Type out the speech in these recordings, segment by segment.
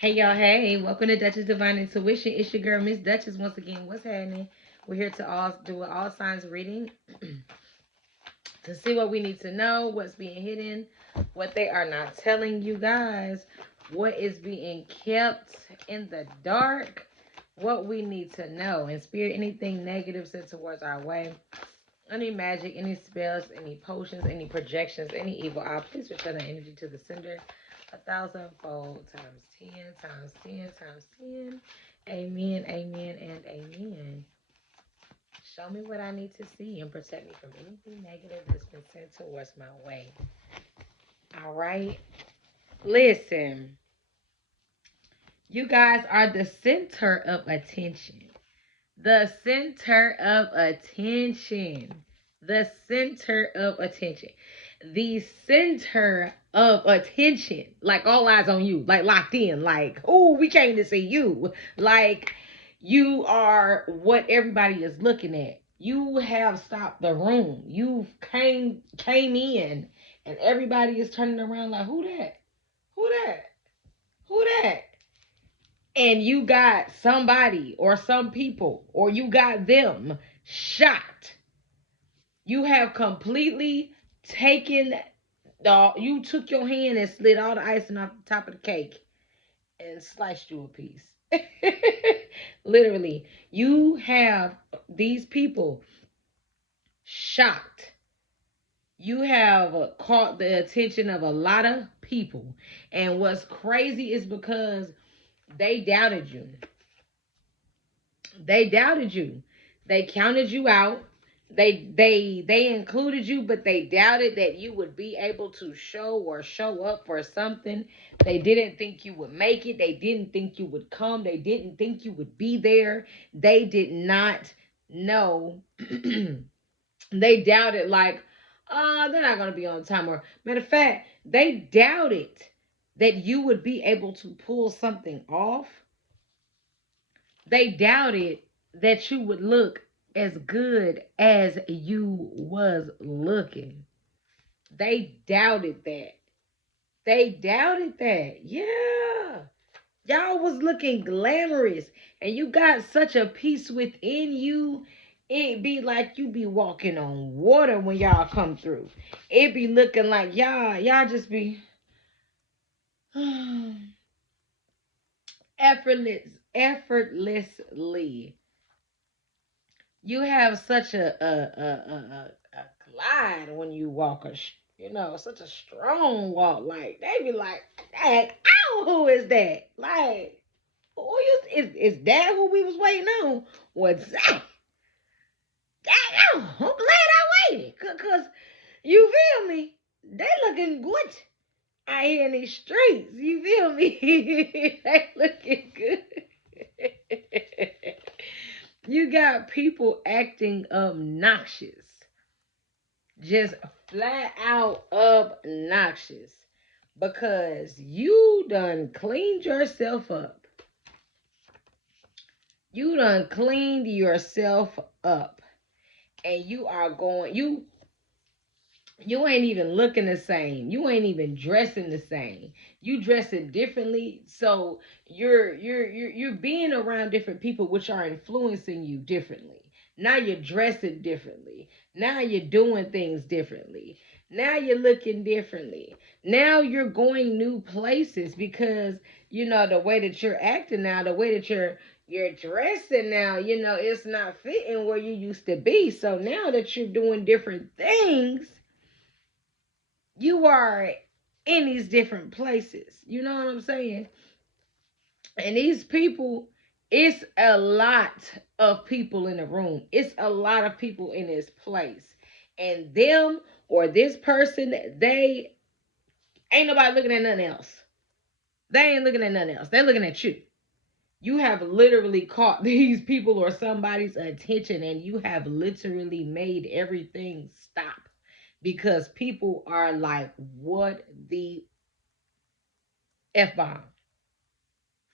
Hey y'all, hey, welcome to Duchess Divine Intuition. It's your girl, Miss Duchess, once again. What's happening? We're here to all do an all signs reading to see what we need to know, what's being hidden, what they are not telling you guys, what is being kept in the dark, what we need to know. And spirit, anything negative sent towards our way, any magic, any spells, any potions, any projections, any evil eye, please return the energy to the sender 1,000-fold times 10 times 10 times 10. Amen, amen, and amen. Show me what I need to see and protect me from anything negative that's been sent towards my way. All right. Listen, you guys are the center of attention. The center of attention. The center of attention. The center of attention. Like all eyes on you. Like locked in. Like, oh, we came to see you. Like you are what everybody is looking at. You have stopped the room. You came in and everybody is turning around like, who that? Who that? Who that? And you got somebody or some people or you got them shocked. You have completely taken you took your hand and slid all the icing off the top of the cake and sliced you a piece. Literally, you have these people shocked. You have caught the attention of a lot of people. And what's crazy is because they doubted you. They doubted you. They counted you out. They included you, but they doubted that you would be able to show up for something. They didn't think you would make it. They didn't think you would come. They didn't think you would be there. They did not know. They doubted like, they're not gonna be on time. Or matter of fact, they doubted that you would be able to pull something off. They doubted that you would look as good as you was looking. They doubted that. They doubted that. Yeah. Y'all was looking glamorous and you got such a peace within you. It be like you be walking on water when y'all come through. It be looking like y'all just be effortlessly. You have such a glide when you walk such a strong walk. Like they be like, "Dang, ow, who is that? Like, who is that who we was waiting on? What's that? Dang, I'm glad I waited, cause you feel me? They looking good out here in these streets. You feel me? They looking good." You got people acting obnoxious, just flat out obnoxious because you done cleaned yourself up. You done cleaned yourself up and you are going, you ain't even looking the same. You ain't even dressing the same. You dressing differently. So you're being around different people which are influencing you differently. Now you're dressing differently. Now you're doing things differently. Now you're looking differently. Now you're going new places because the way that you're acting now, the way that you're dressing now, it's not fitting where you used to be. So now that you're doing different things, you are in these different places. You know what I'm saying? And these people, it's a lot of people in the room. It's a lot of people in this place. And them or this person, they ain't nobody looking at nothing else. They ain't looking at nothing else. They're looking at you. You have literally caught these people or somebody's attention and you have literally made everything stop because people are like, what the F bomb?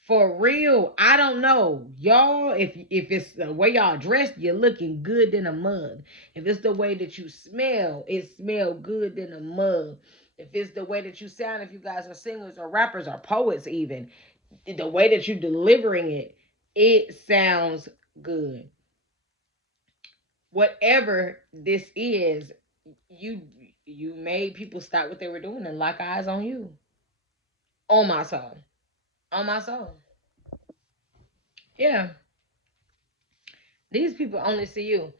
For real, I don't know. Y'all, if it's the way y'all dressed, you're looking good than a mug. If it's the way that you smell, it smell good than a mug. If it's the way that you sound, if you guys are singers or rappers or poets even, the way that you're delivering it, it sounds good. Whatever this is, you you made people stop what they were doing and lock eyes on you. On my soul. On my soul. Yeah. These people only see you.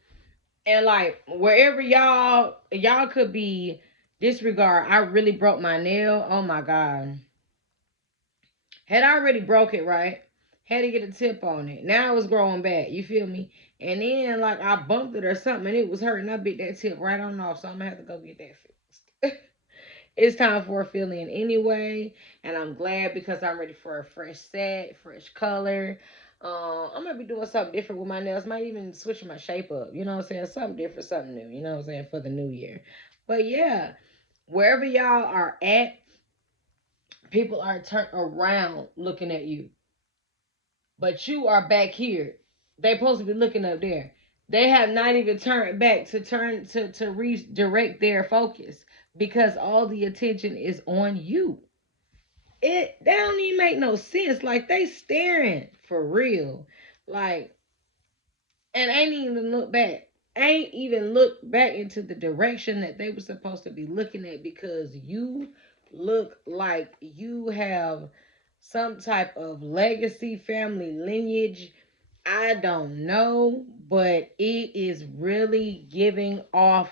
And like wherever y'all could be disregard, I really broke my nail. Oh my god. Had I already broke it, right? Had to get a tip on it. Now it was growing back. You feel me? And then like I bumped it or something and it was hurting. I bit that tip right on off. So I'm gonna have to go get that fixed. It's time for a fill-in anyway, and I'm glad because I'm ready for a fresh set, fresh color. I'm gonna be doing something different with my nails. Might even switch my shape up. You know what I'm saying? Something different, something new. You know what I'm saying, for the new year. But yeah, wherever y'all are at, people are turned around looking at you, but you are back here. They supposed to be looking up there. They have not even turned back to redirect their focus because all the attention is on you. It that don't even make no sense. Like they staring for real. Like and ain't even look back. Ain't even look back into the direction that they were supposed to be looking at because you look like you have some type of legacy family lineage. I don't know, but it is really giving off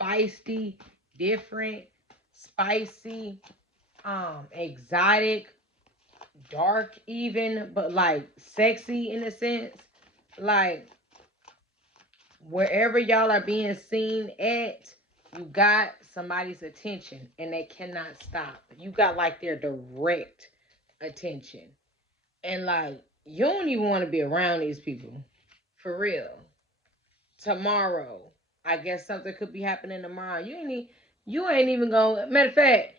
feisty, different, spicy, exotic, dark even, but like sexy in a sense. Like wherever y'all are being seen at, you got somebody's attention and they cannot stop. You got like their direct attention. And like you don't even want to be around these people. For real. Tomorrow. I guess something could be happening tomorrow. You ain't even gonna matter of fact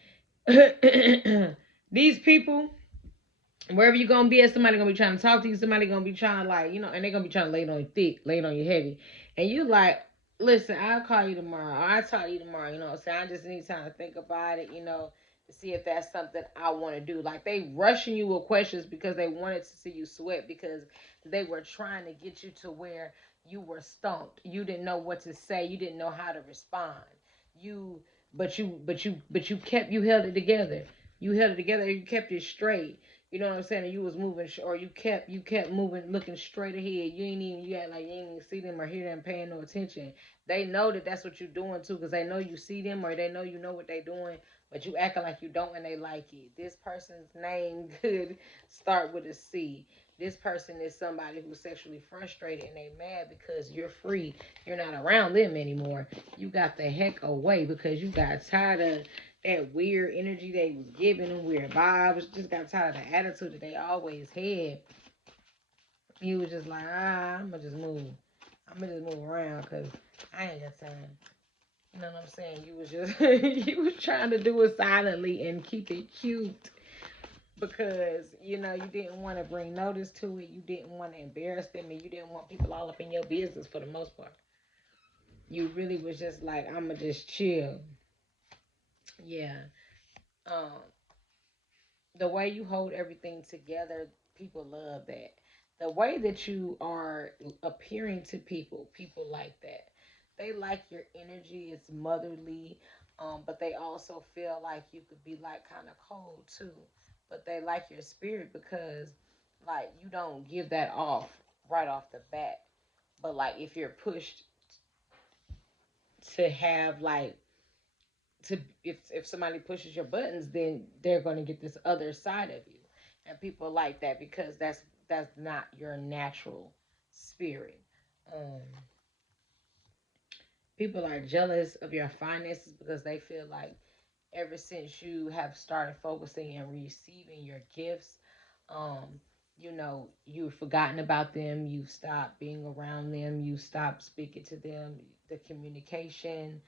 these people wherever you gonna be at, somebody gonna be trying to talk to you, somebody gonna be trying to like, and they gonna be trying to lay it on you thick, lay it on you heavy. And you like, listen, I'll call you tomorrow. Or I'll talk to you tomorrow, you know what I'm saying? I just need time to think about it, to see if that's something I wanna do. Like they rushing you with questions because they wanted to see you sweat because they were trying to get you to where you were stumped. You didn't know what to say, you didn't know how to respond. You you held it together. You held it together, you kept it straight. You know what I'm saying? And you was moving, or you kept moving, looking straight ahead. You act like you ain't even see them or hear them, paying no attention. They know that that's what you're doing too, because they know you see them or they know you know what they doing, but you acting like you don't, and they like it. This person's name could start with a C. This person is somebody who's sexually frustrated and they mad because you're free. You're not around them anymore. You got the heck away because you got tired of that weird energy they was giving them, weird vibes. Just got tired of the attitude that they always had. You was just like, I'm gonna just move. I'm gonna just move around because I ain't got time. You know what I'm saying? You was just you was trying to do it silently and keep it cute because you didn't want to bring notice to it. You didn't want to embarrass them, and you didn't want people all up in your business for the most part. You really was just like, I'm gonna just chill. Yeah. Um, the way you hold everything together, people love that. The way that you are appearing to people, people like that. They like your energy, it's motherly, but they also feel like you could be like kind of cold too. But they like your spirit because like you don't give that off right off the bat. But like if you're pushed to have like to if somebody pushes your buttons, then they're going to get this other side of you, and people like that because that's not your natural spirit. Um, People are jealous of your finances because they feel like ever since you have started focusing and receiving your gifts, um, you've forgotten about them, you've stopped being around them, you stopped speaking to them, the communication,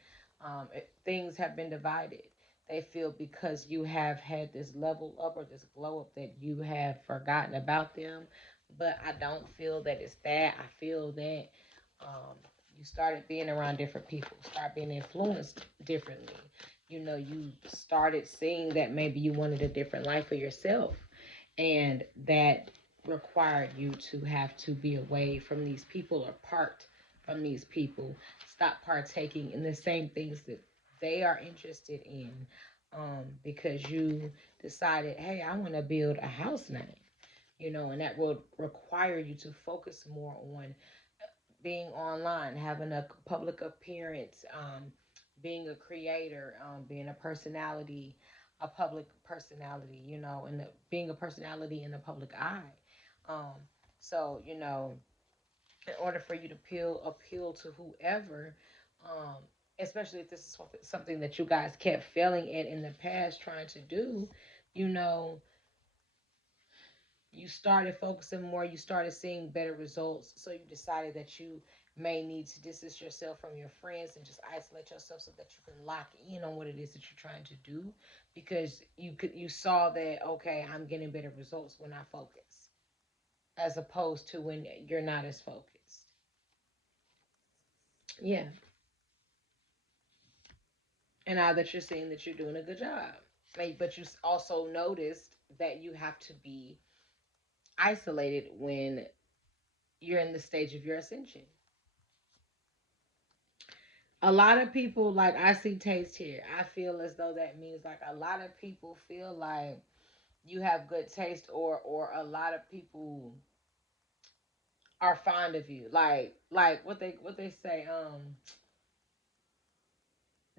things have been divided. They feel because you have had this level up or this glow up that you have forgotten about them. But I don't feel that it's that. I feel that you started being around different people, start being influenced differently. You started seeing that maybe you wanted a different life for yourself. And that required you to have to be away from these people or part from these people, stop partaking in the same things that they are interested in, because you decided, hey, I want to build a house now, and that will require you to focus more on being online, having a public appearance, being a creator, being a personality, a public personality, and being a personality in the public eye. Um, so, in order for you to appeal to whoever, um, especially if this is something that you guys kept failing at in the past trying to do, you know, you started focusing more, you started seeing better results, so you decided that you may need to distance yourself from your friends and just isolate yourself so that you can lock in on what it is that you're trying to do, because you saw that, okay, I'm getting better results when I focus, as opposed to when you're not as focused. Yeah. And now that you're seeing that you're doing a good job, like, but you also noticed that you have to be isolated when you're in the stage of your ascension. A lot of people, like, I see taste here. I feel as though that means like a lot of people feel like you have good taste, or a lot of people are fond of you. Like what they say,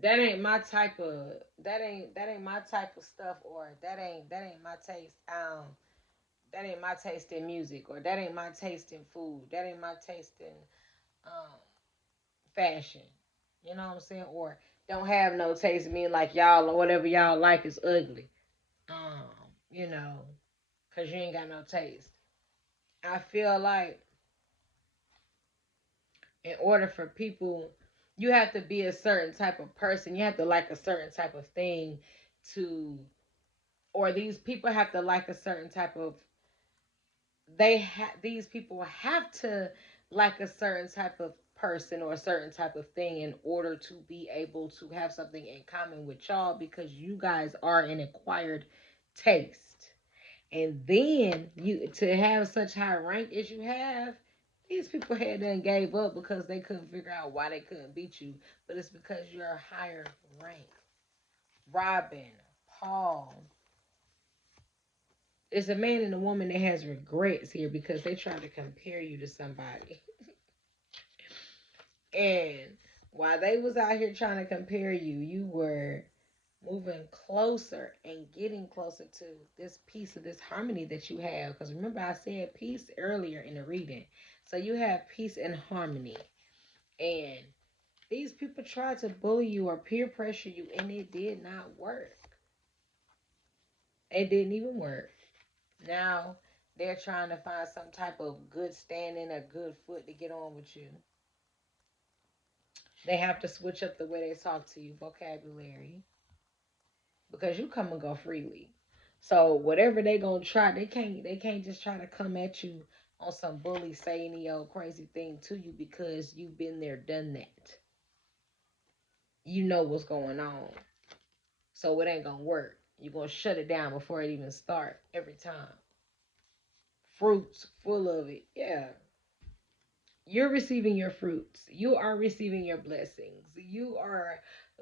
that ain't my type of that ain't my type of stuff, or that ain't my taste. That ain't my taste in music, or that ain't my taste in food. That ain't my taste in um fashion. You know what I'm saying? Or don't have no taste, mean like y'all or whatever y'all like is ugly. Um, you know, cause you ain't got no taste. I feel like in order for people, you have to be a certain type of person. You have to like a certain type of thing to, or these people have to like a certain type of. These people have to like a certain type of person or a certain type of thing in order to be able to have something in common with y'all, because you guys are an acquired taste. And then you to have such high rank as you have, these people had done gave up because they couldn't figure out why they couldn't beat you. But it's because you're a higher rank. Robin, Paul. It's a man and a woman that has regrets here because they try to compare you to somebody. And while they was out here trying to compare you, you were moving closer and getting closer to this piece of this harmony that you have. Because remember, I said peace earlier in the reading. So you have peace and harmony. And these people tried to bully you or peer pressure you, and it did not work. It didn't even work. Now they're trying to find some type of good standing or good foot to get on with you. They have to switch up the way they talk to you, vocabulary, because you come and go freely. So whatever they gonna try, they can't just try to come at you on some bully saying the old crazy thing to you, because you've been there, done that. You know what's going on. So it ain't gonna work. You're gonna shut it down before it even start every time. Fruits full of it. Yeah. You're receiving your fruits. You are receiving your blessings. You are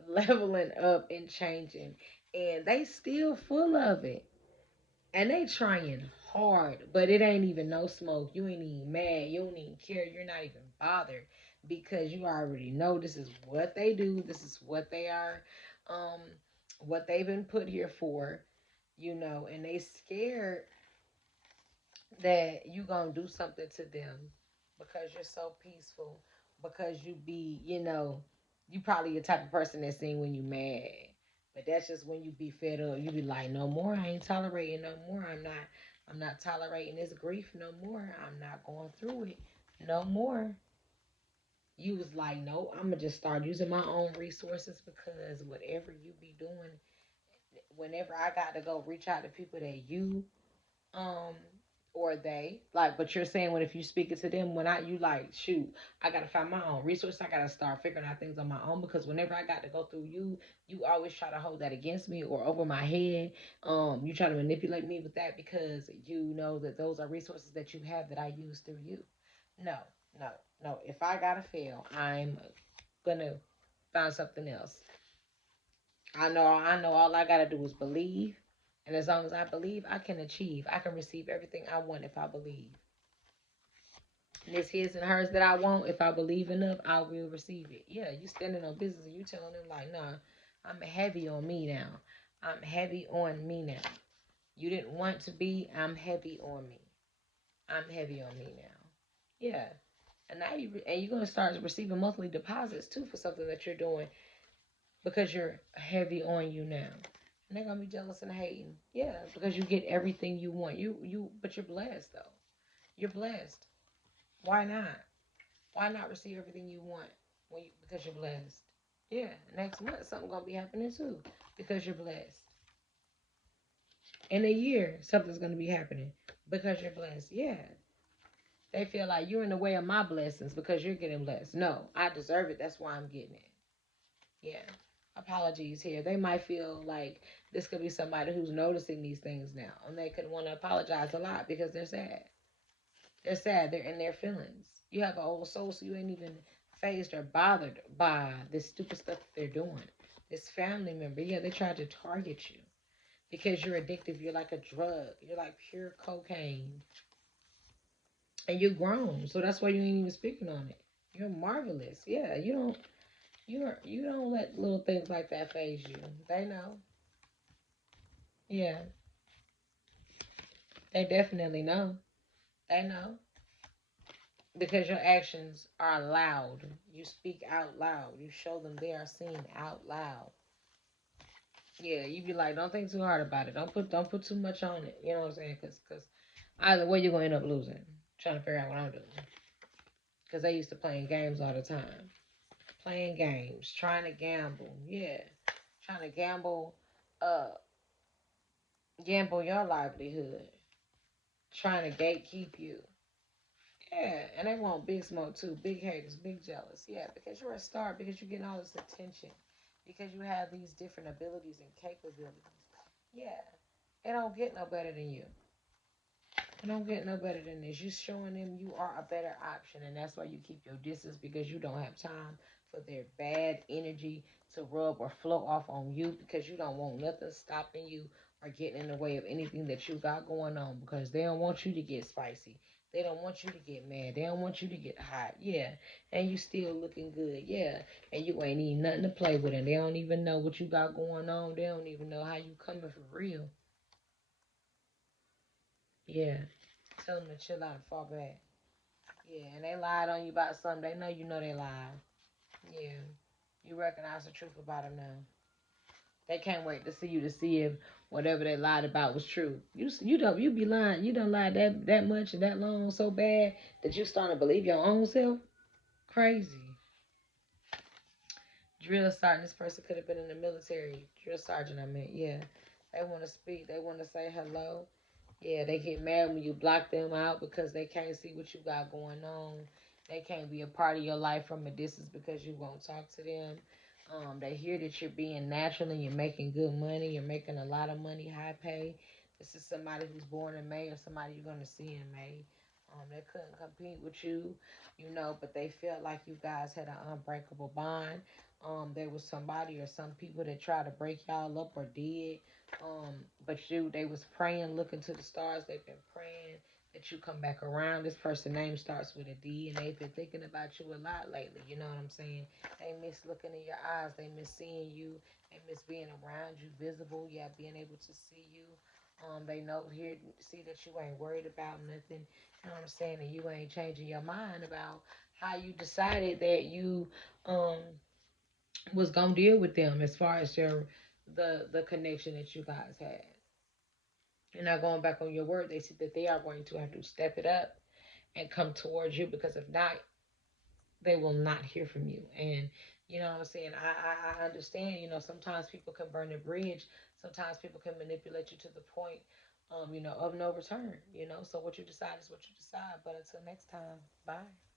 leveling up and changing. And they still full of it. And they trying hard, but it ain't even no smoke. You ain't even mad. You don't even care. You're not even bothered, because you already know this is what they do. This is what they are, um, what they've been put here for, and they scared that you gonna do something to them because you're so peaceful, because you probably the type of person that's seen when you mad. But that's just when you be fed up. You be like, no more. I ain't tolerating no more. I'm not tolerating this grief no more. I'm not going through it no more. You was like, no, I'm gonna just start using my own resources, because whatever you be doing, whenever I got to go reach out to people that you um or they like, but you're saying when if you speak it to them, when I you like shoot, I gotta find my own resources. I gotta start figuring out things on my own because whenever I got to go through you, you always try to hold that against me or over my head. You try to manipulate me with that because you know that those are resources that you have that I use through you. No, no, no. If I gotta fail, I'm gonna find something else. I know all I gotta do is believe. And as long as I believe, I can achieve. I can receive everything I want if I believe. And it's his and hers that I want. If I believe enough, I will receive it. Yeah, you standing on business and you telling them like, nah, I'm heavy on me now. I'm heavy on me now. You didn't want to be, I'm heavy on me. I'm heavy on me now. Yeah. And now you're gonna start receiving monthly deposits too for something that you're doing because you're heavy on you now. And they're gonna be jealous and hating. Yeah, because you get everything you want. But you're blessed though. You're blessed. Why not? Why not receive everything you want because you're blessed? Yeah, next month something gonna be happening too because you're blessed. In a year, something's gonna be happening because you're blessed. Yeah, they feel like you're in the way of my blessings because you're getting blessed. No, I deserve it. That's why I'm getting it. Yeah. Apologies here. They might feel like this could be somebody who's noticing these things now, and they could want to apologize a lot because they're sad. They're sad. They're in their feelings. You have an old soul, so you ain't even phased or bothered by this stupid stuff that they're doing. This family member, yeah, they tried to target you because you're addictive. You're like a drug. You're like pure cocaine, and you're grown, so that's why you ain't even speaking on it. You're marvelous. Yeah, you don't let little things like that phase you. They know. Yeah, they definitely know. They know because your actions are loud. You speak out loud. You show them they are seen out loud. Yeah, you be like, don't think too hard about it. Don't put too much on it. You know what I'm saying? Cause either way you're gonna end up losing. Trying to figure out what I'm doing. Cause they used to playing games all the time. Playing games, trying to gamble. Yeah, trying to uh, gamble your livelihood. Trying to gatekeep you. Yeah, and they want big smoke too, big haters, big jealous. Yeah, because you're a star, because you're getting all this attention, because you have these different abilities and capabilities. Yeah, it don't get no better than you. It don't get no better than this. You showing them you are a better option, and that's why you keep your distance because you don't have time for their bad energy to rub or flow off on you because you don't want nothing stopping you or getting in the way of anything that you got going on because they don't want you to get spicy. They don't want you to get mad. They don't want you to get hot. Yeah. And you still looking good. Yeah. And you ain't even nothing to play with. And they don't even know what you got going on. They don't even know how you coming for real. Yeah. Tell them to chill out and fall back. Yeah, and they lied on you about something. They know they lied. Yeah, you recognize the truth about them now. They can't wait to see you to see if whatever they lied about was true. You be lying. You don't lie that much and that long so bad that you starting to believe your own self. Crazy. Drill sergeant. This person could have been in the military. Drill sergeant. I meant yeah. They want to speak. They want to say hello. Yeah, they get mad when you block them out because they can't see what you got going on. They can't be a part of your life from a distance because you won't talk to them. They hear that you're being natural and you're making good money. You're making a lot of money, high pay. This is somebody who's born in May or somebody you're going to see in May. They couldn't compete with you, but they felt like you guys had an unbreakable bond. There was somebody or some people that tried to break y'all up or did. They was praying, looking to the stars. They've been praying that you come back around. This person's name starts with a D, and they've been thinking about you a lot lately. You know what I'm saying? They miss looking in your eyes. They miss seeing you. They miss being around you, visible. Yeah, being able to see you. They know here see that you ain't worried about nothing. You know what I'm saying? And you ain't changing your mind about how you decided that you um was gonna deal with them as far as the connection that you guys had. You're not going back on your word. They see that they are going to have to step it up and come towards you because if not, they will not hear from you. And you know what I'm saying? I understand, sometimes people can burn a bridge. Sometimes people can manipulate you to the point. you know, of no return, you know. So what you decide is what you decide. But until next time, bye.